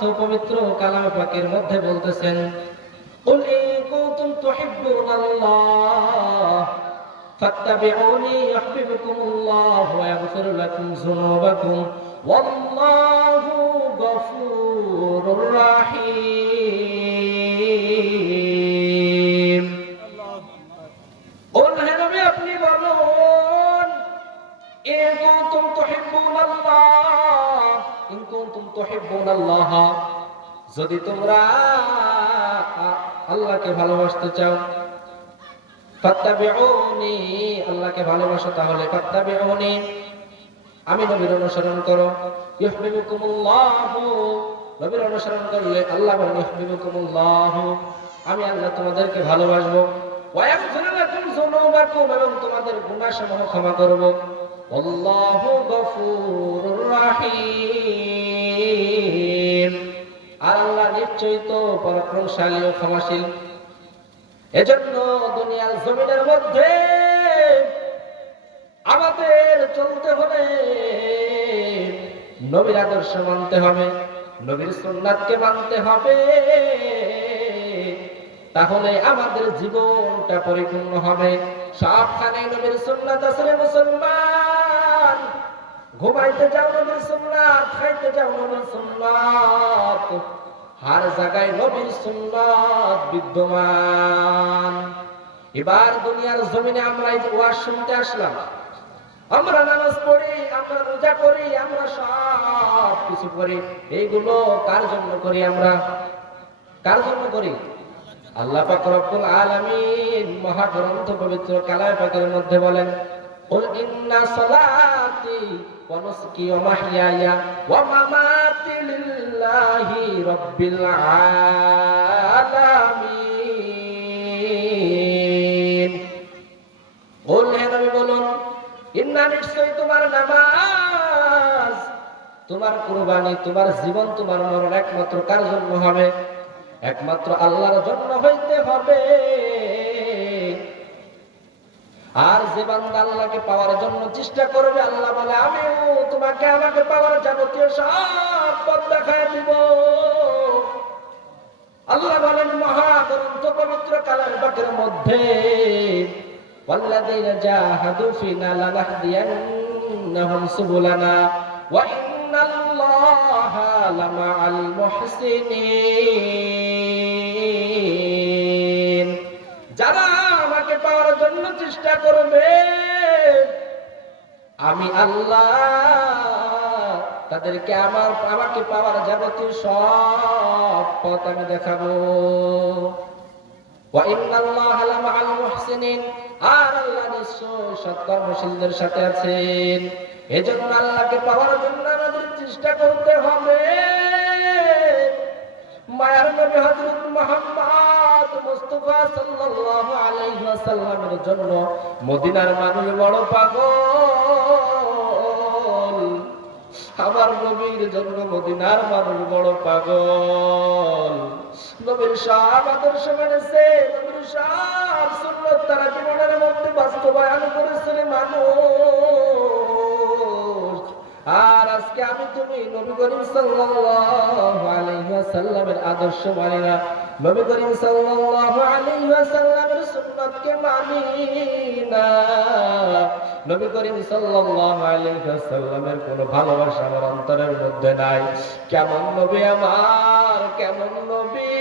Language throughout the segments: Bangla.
গ্রন্থ পবিত্র কালামে পাকের মধ্যে বলতেছেন, কুল ইন কুনতুম তুহিব্বুনাল্লাহ ফাত্তাবিউনি ইউহিব্বুকুমুল্লাহ ওয়া ইয়াগফির লাকুম যুনুবাকুম ওয়াল্লাহু গফুরুর রাহিম। কুল হে নবী আপনি বলুন, ইন কুনতুম তুহিব্বুনাল্লাহ, যদি তোমরা আল্লাহকে ভালোবাসতে চাও, ফাত্তাবিউনি, আল্লাহকে ভালোবাসো, তাহলে ফাত্তাবিউনি, আমি নবীর অনুসরণ করো, ইউহিব্বুকুমুল্লাহ, নবীর অনুসরণ করলে আল্লাহ বলেন ইউহিব্বুকুমুল্লাহ, আমি আল্লাহ তোমাদেরকে ভালোবাসবো, ওয়া ইয়াগফির লাকুম যুনুবাকুম, এবং তোমাদের গুনাহসমূহ ক্ষমা করব, আল্লাহু গফুরুর রাহিম, আর আল্লাহ নিশ্চয়ই তো পরাক্রমশালী ও ক্ষমাশীল। এজন্য দুনিয়ার জমিনের মধ্যে আমাদের চলতে হলে নবীর আদর্শ মানতে হবে, নবীর সুন্নাতকে মানতে হবে, তাহলে আমাদের জীবনটা পরিপূর্ণ হবে। সবখানে নবীর সুন্নাত আছে রে মুসলমান, ঘুমাইতে যাও নবীর সুন্নাত, খাইতে যাও নবীর সুন্নাত, হর জায়গায় নবীর সুন্নাত বিদ্যমান। এবার দুনিয়ার জমিনে আমরা এই ওয়াজ শুনতে আসলাম, আমরা নামাজ পড়ি, আমরা রোজা করি, আমরা সব কিছু করি, এইগুলো কার জন্য করি? আমরা কার জন্য করি? আল্লাহ পাক রব্বুল আলামিন মহাগ্রন্থ পবিত্র কালামে পাকের মধ্যে বলেন, কুল ইন্না সালাতি ওয়া নুসকি ওয়া মাহইয়ায়া ওয়া মামাতি লিল্লাহি রাব্বিল আলামিন। কুল হে নবী বলুন, ইন্না, নিশ্চয়ই তোমার নামাজ, তোমার কুরবানি, তোমার জীবন, তোমার মরণ একমাত্র কার জন্য হবে? একমাত্র আল্লাহর জন্য হইতে হবে। আর যে বান্দা আল্লাহকে পাওয়ার জন্য চেষ্টা করবে, আল্লাহ বলে আমিও তোমাকে আমাকে পাওয়ার যাবতীয় সব পথ দেখায় দিব। আল্লাহ বলেন মহাগ্রন্থ পবিত্র কালামে পাকের মধ্যে, ওয়াল্লাযীনা জাহাদু ফিনা লানাহদিয়ান্নাহুম সুবুলানা ওয়া ইন্নাল্লাহা লামাআল মুহসিনিন। যারা আমাকে পাওয়ার জন্য চেষ্টা করবে, আমি আল্লাহ তাদেরকে আমাকে পাওয়ার যাবতীয় সব পথ আমি দেখাবো। ওয়া ইন্নাল্লাহা লামাআল মুহসিনিন, আর আল্লাহ নিশ্চয় সৎকর্মশীলদের সাথে আছেন। এজন্য আল্লাহকে পাওয়ার জন্য আমাদের চেষ্টা করতে হবে। মায়ার নবী হযরত মুহাম্মদ মুস্তাফা সাল্লাল্লাহু আলাইহি ওয়াসাল্লামের জন্য মদিনার মানুষ বড় পাগল, আমার নবীর জন্য মদিনার মানুষ বড় পাগল। নবীর সব আদর্শ মেনেছে, নবীর সব সুন্নাত তারা জীবনের মধ্যে বাস্তবায়ন করেছে মানুষ। আর আজকে আমি তুমি নবী করিম সাল্লাল্লাহু আলাইহি ওয়াসাল্লামের আদর্শ মানি না, নবী করিম সাল্লাল্লাহু আলাইহি ওয়াসাল্লামের সুন্নাতকে মানি না, নবী করিম সাল্লাল্লাহু আলাইহি ওয়াসাল্লামের কোনো ভালোবাসা আমার অন্তরের মধ্যে নাই। কেমন নবী আমার, কেমন নবী!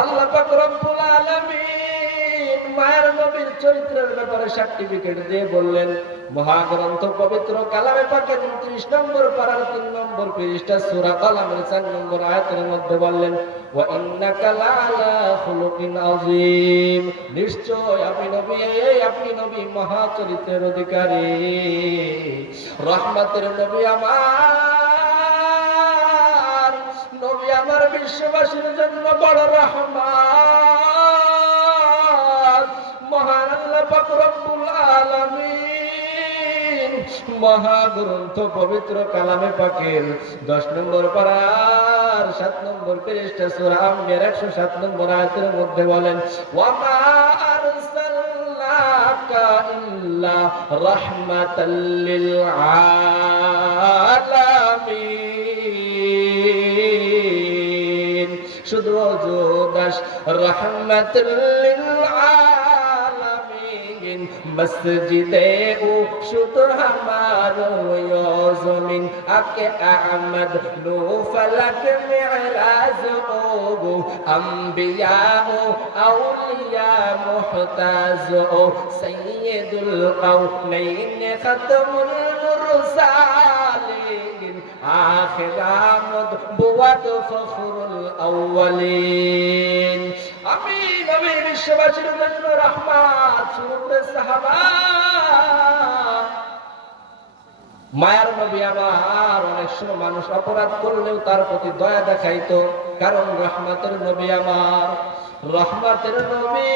আল্লাহ পাক রব্বুল আলামিন মায়ের নবীর চরিত্রের ব্যাপারে সার্টিফিকেট দিয়ে বললেন, মহাগ্রন্থ পবিত্র কালামে পাকের 29 নম্বর পারার 3 নম্বর পৃষ্ঠা সূরা কালামের 4 নম্বর আয়াতের মধ্যে বললেন, ওয়া ইন্নাকা লাআলা খুলুকিন আযীম, নিশ্চয় আপনি নবী মহা চরিত্রের অধিকারী, রহমতের নবী আমার, নবী আমার বিশ্ববাসীর জন্য বড় রহমত। মহান আল্লাহ পাক রব্বুল আলামিন মহাগ্রন্থ পবিত্র কালামে পাকের 10 নম্বর পারার 7 নম্বর পৃষ্ঠা সূরা আম্বিয়ার 107 নম্বর আয়াতের মধ্যে বলেন, ওয়া মা আরসালনাকা ইল্লা রাহমাতাল লিল আলামিন। বাতাস রহমাতুল লিল আলামিন মসজিদে ও শুধু হামারো জমিন আকে আহমদ লো ফলক মিরাজ ও अंबिया हो औलिया मुहताज हो सैयदुल कौनैन खत्मुल मुरसालिन आखिर आमद बुवत फखरुल अव्वलिन আমি নবী বিশ্ববাসীর জন্য রহমত সুরে সাহাবা মায়ার নবী আমার অনেক সময় মানুষ অপরাধ করলেও তার প্রতি দয়া দেখাইতো কারণ রহমতের নবী আমার রহমতের নবী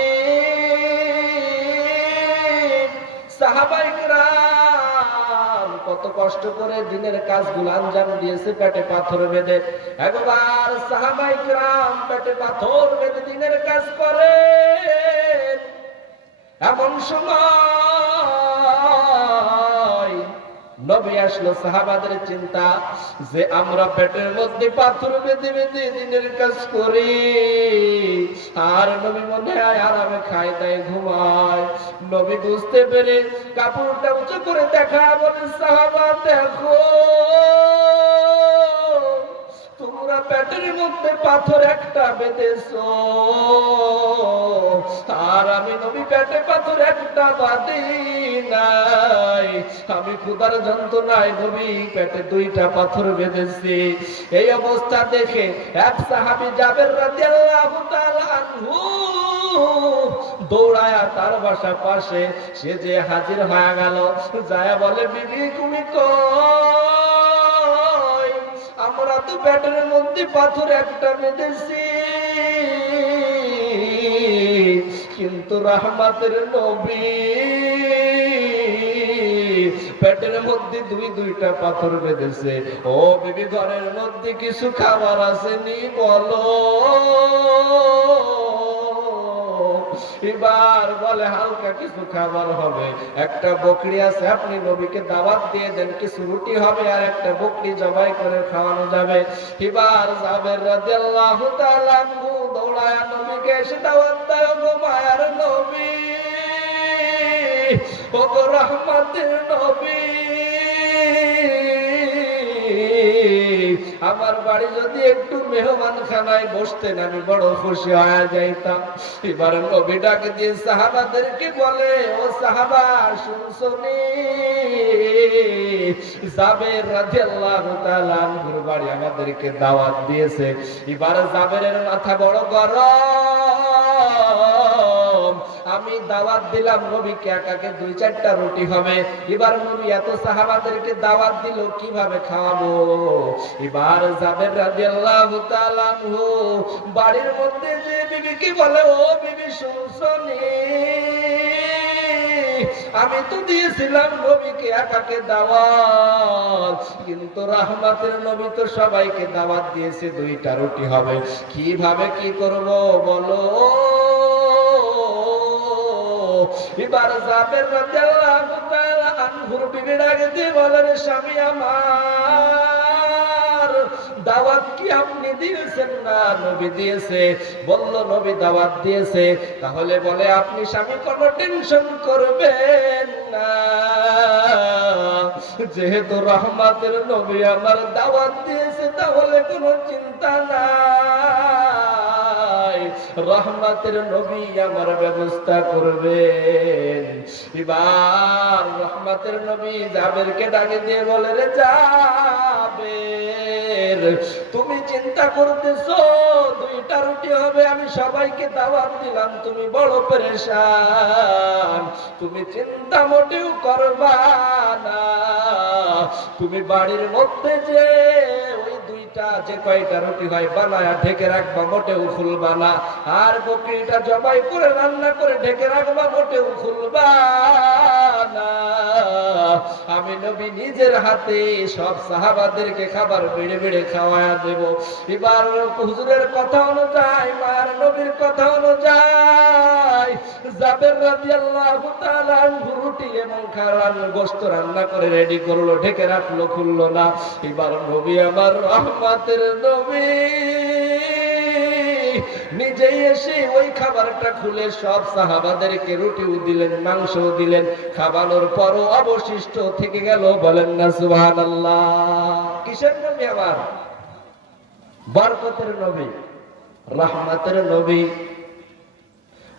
সাহাবায়ে কিরাম কত কষ্ট করে দিনের কাজগুলো আঞ্জাম দিয়েছে পেটে পাথর বেঁধে একবার সাহাবায়ে কিরাম পেটে পাথর বেঁধে দিনের কাজ করে এমন সময় নবী আসলো সাহাবাদের চিন্তা যে আমরা পেটের মধ্যে পাথর বেঁধে বেঁধে দিনের কাজ করি আর নবী মনে হয় আরামে খায় দায় ঘুমায় নবী বুঝতে পেরে কাপড়টা উঁচু করে দেখা বলে সাহাবা দেখো তোমরা পেটের মধ্যে পাথর একটা বেঁধেছো আর আমি নবী পেটে পাথর একটা বাঁধি নাই আমি ক্ষুধার যন্ত্রণায় নবী পেটে দুইটা পাথর বেঁধেছি এই অবস্থা দেখে এক সাহাবী জাবের রাদিয়াল্লাহু তাআলা আনহু দৌড়ায়া তার বাসার পাশে সে যে হাজির হয়ে গেল যায় বলে বিবি তুমি কই আমরা তো পেটের মধ্যে পাথর একটা বেঁধেছি কিন্তু রহমতের নবী পেটের মধ্যে দুইটা পাথর বেঁধেছে ও বিবি ঘরের মধ্যে কিছু খাবার আসেনি বলো এবার বলে হালকা কিছু খাবার হবে একটা বকরি আছে আপনি নবীকে দাওয়াত দিয়ে দেন কিছু রুটি হবে আর একটা বকরি জবাই করে খাওয়ানো যাবে এবার জাবের রাদিয়াল্লাহু তাআলা আনহু দৌড়ায় নবীকে এসে দাওয়াত দেয় গো মায়ার নবী ও গো রহমতের নবী আমার বাড়ি যদি একটু মেহমান খানায় বসতেন আমি বড় খুশি হয়ে যাইতাম এবার নবী ডাকে দিয়ে সাহাবাদেরকে বলে ও সাহাবা শুনছনি জাবের রাদিয়াল্লাহু তাআলা আনহুর বাড়ি আমাদেরকে দাওয়াত দিয়েছে এবার জাবেরের মাথা বড় গরম আমি দাওয়াত দিলাম নবীকে একাকে 2-4টা রুটি হবে এবার নবী এত সাহাবাদেরকে দাওয়াত দিল কিভাবে খাওয়াবো এবার জাবের রাদিয়াল্লাহু তাআলা আনহু বাড়ির মধ্যে যে বিবি কি বলে ও বিবি শুনছনি আমি তো দিয়েছিলাম নবীকে একাকে দাওয়াত কিন্তু রহমতের নবী তো সবাইকে দাওয়াত দিয়েছে 2টা রুটি হবে কিভাবে কি করব বলো এবার জাবের রাদিয়াল্লাহু তাআলা আনহুর বিবি ডাকে দিয়ে বলেন স্বামী আমার দাওয়াত কি আপনি দিয়েছেন না নবী দিয়েছে বলল নবী দাওয়াত দিয়েছে তাহলে বলে আপনি স্বামী কোনো টেনশন করবেন না যেহেতু রহমতের নবী আমার দাওয়াত দিয়েছে তাহলে কোনো চিন্তা নাই রহমতের নবী আমার ব্যবস্থা করবেন এবার রহমতের নবী জাবেরকে ডাকে দিয়ে বলে রে জাবের তুমি চিন্তা করতেছো 2টা রুটি হবে আমি সবাইকে দাওয়াত দিলাম তুমি বড় পেরেশান তুমি চিন্তা মোটেও করবা না তুমি বাড়ির মধ্যে যে ওই 2টা যে কয়টা রুটি হয় বানায়া ঢেকে রাখবা মোটেও খুলবা না আর বকরিটা জবাই করে রান্না করে ঢেকে রাখবা মোটেও খুলবা না আমি নবী নিজের হাতে সব সাহাবাদেরকে খাবার বেড়ে বেড়ে খাওয়ায়া দেব এবার হুজুরের কথা অনুযায়ী মায়ের নবীর কথা অনুযায়ী জাবের রাদিয়াল্লাহু তাআলা আনহু রুটি এবং গোশত রান্না করে রেডি করলো ঢেকে রাখলো খুললো না এবার নবী আমার রহমতের নবী নিজেই এসে ওই খাবারটা খুলে সব সাহাবাদেরকে রুটিও দিলেন, মাংসও দিলেন। খাবানোর পরও অবশিষ্ট থেকে গেল, বলেন না সুবহানাল্লাহ। কিসের নবী আমার? বরকতের নবী, রহমতের নবী,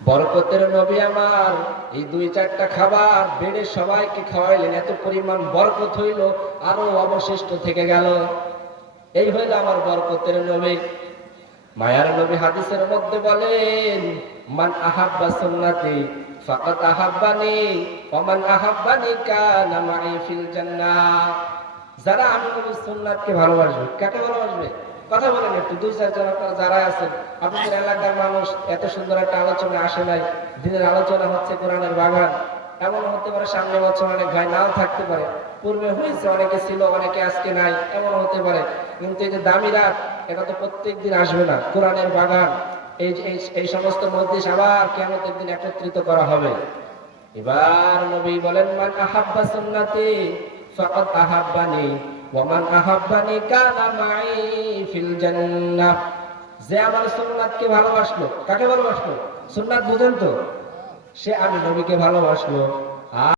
বরকতের নবী আমার। এই 2-4টা খাবার বেড়ে সবাইকে খাওয়াইলেন, এত পরিমাণ বরকত হইল, আরো অবশিষ্ট থেকে গেল। এই হইল আমার বরকতের নবী। মায়ার নবী হাদিসের মধ্যে বলেন, মান আহাব্বা সুন্নতি ফাকাদ আহাব্বানি ওয়া মান আহাব্বানি কানা মাই ফিল জান্নাহ। যারা আমি নবীর সুন্নাতকে ভালোবাসবে, কাকে ভালোবাসবে? কথা বলেন একটু, 2-4 জন আপনারা যারা আছেন, আপনাদের এলাকার মানুষ, এত সুন্দর একটা আলোচনা আসে নাই, দিনের আলোচনা হচ্ছে কোরআনের বাগান। এমন হতে পারে সামনে বছর অনেক ভাই নাও থাকতে পারে, পূর্বে হয়েছে, অনেকে ছিল, অনেকে আজকে নাই, এমন হতে পারে। কিন্তু এই যে দামি রাত, এটা তো প্রত্যেক দিন আসবে না। কোরআনের বাগান, এই সমস্ত মজলিস আবার কিয়ামতের দিন একত্রিত করা হবে। এবার নবী বলেন, মান আহাব্বা সুন্নতি ফাকাদ আহাব্বানি ওয়া মান আহাব্বানি কানা মাই ফিল জান্নাহ। যে আমার সুন্নাতকে ভালোবাসলো, কাকে ভালোবাসলো? সুন্নাত বুঝেন তো? সে আমি নবীকে ভালোবাসলো।